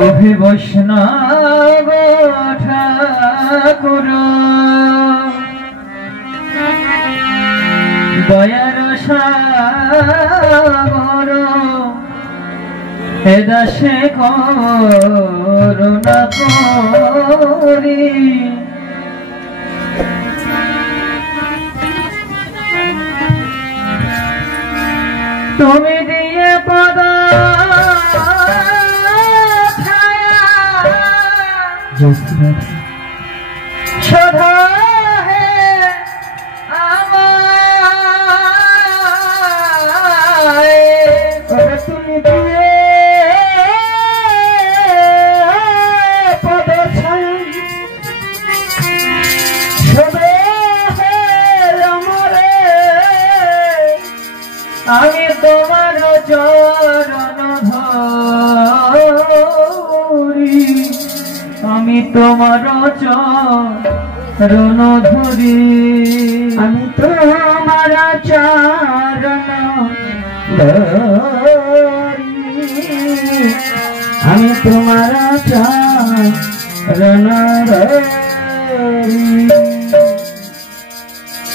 অভি বৈষ্ণব ঠাকুর দয়ার সাগর হে দাসে করুণা করি তুমি দিয়ে পদ সদা হে আমায় তুমি দিয়ে পদ সদা হে আমরে আমি তোমার চরণ ধরি আমি তোমার চরণ ধরি আমি তোমার চরণ ধরি আমি তোমার চরণ ধরি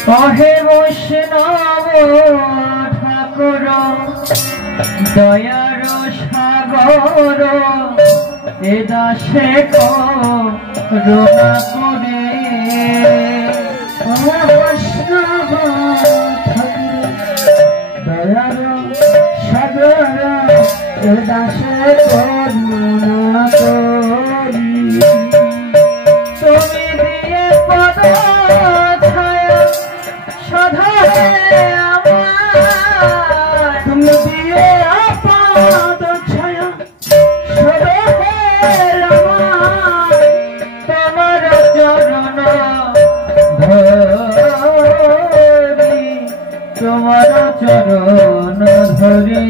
কহে বৈষ্ণব ঠাকুর দয়ার সাগর এ দাসে করুণা করে বৈষ্ণব ঠাকুর দয়ার সাগর এ দাসে করুণা করি তুমি দিয়ে পদ ছায়া সদা হে আমার তুমি দিয়ে পদ ছায়া সদা হে আমার তোমার চরণ ধরি তোমার চরণ ধরি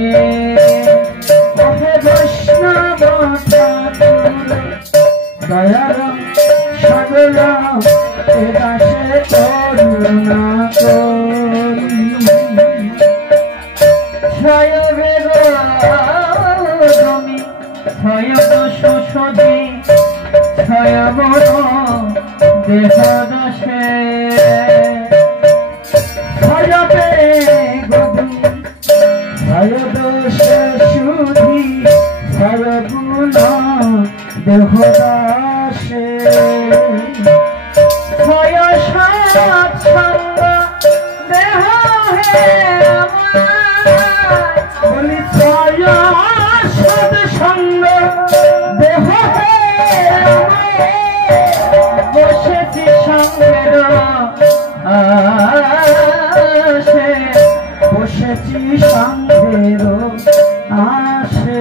ওহে বৈষ্ণব ঠাকুর দয়ার সাগর এ দাসে করুণা করি ছয়বেগ তুমি ছয়গ সুষধি ছয়গুণ দেহ দশে ছয়বেগ ছয়দশ সুধি ছয়গুণ দেহ দশে ছয় সাত সঙ্গ দেহ হে বলি ছয় সাত সঙ্গ দেহ হে বসেছি সঙ্গের আসে বসেছি সঙ্গের আসে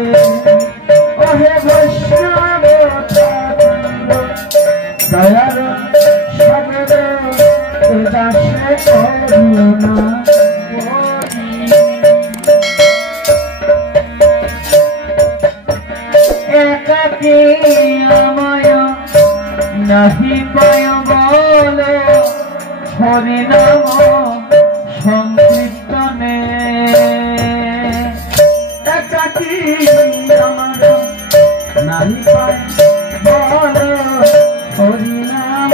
ওহে বৈষ্ণব দয়ার সাগর এ দাসে করুণা একাকী আমায় নাহি পায় বল হরি নাম সংকীর্তনে একাকী আমায় নাহি পায় বল হরি নাম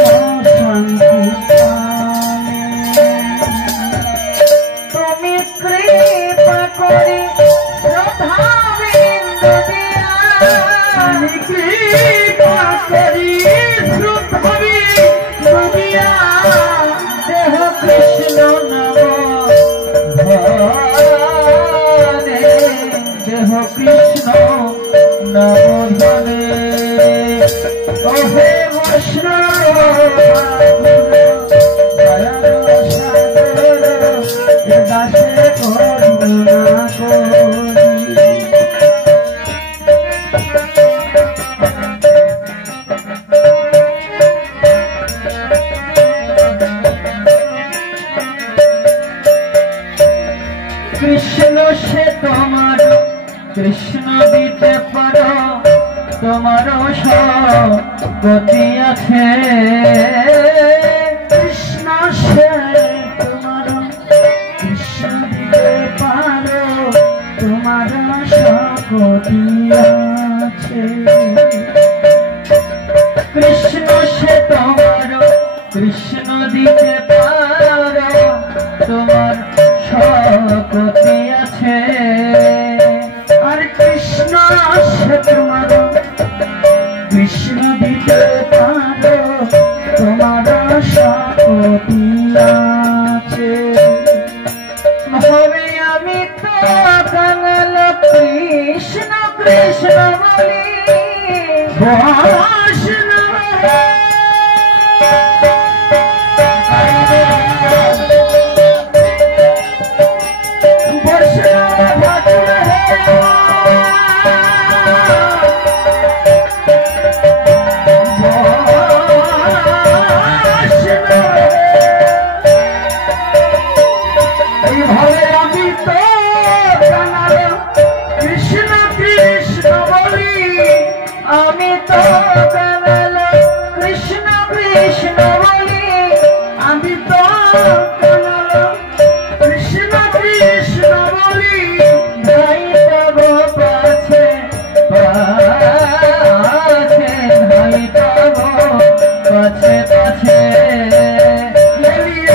সংকীর্তনে তুমি কৃপা করি রাধা বিন্দু দিয়া তুমি কৃপা করি শ্রুতভবি নদিয়া দেহ কৃষ্ণ নাম ধনে দেহ কৃষ্ণ নাম ধনে ওহে বৈষ্ণব দয়ার সাগর এ দাসে করুণা করি কৃষ্ণ সে তোমার কৃষ্ণ দিতে পারো তোমার গতি আছে কৃষ্ণ সে তোমার কৃষ্ণ দিতে পারো তোমার গতি আছে কৃষ্ণ বলি বৈষ্ণব বৈষ্ণব ঠাকুর এইভাবে আমি তো কানাল কৃষ্ণ কৃষ্ণ বলি আমি তো কানাল কৃষ্ণ কৃষ্ণ বলি আমি তো কানাল কৃষ্ণ কৃষ্ণ বলি ভাই তব পাছে পাছে ভাই তব পাছে পাছে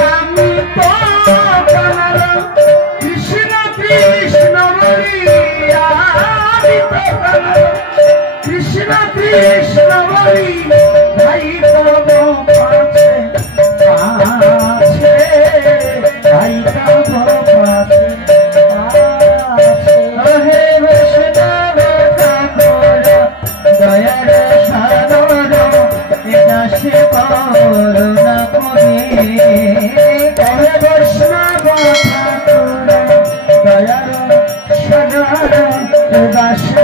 আমি তো কানাল কৃষ্ণ কৃষ্ণ বলি আমি তো কানাল কৃষ্ণ কৃষ্ণ বলি ভাই তব পাছে পাছে ভাই তব পাছে পাছে হে বৈষ্ণব ঠাকুর দয়ার সাগর দাসে করুণা করি হে বৈষ্ণব ঠাকুর দয়ার সাগর দাসে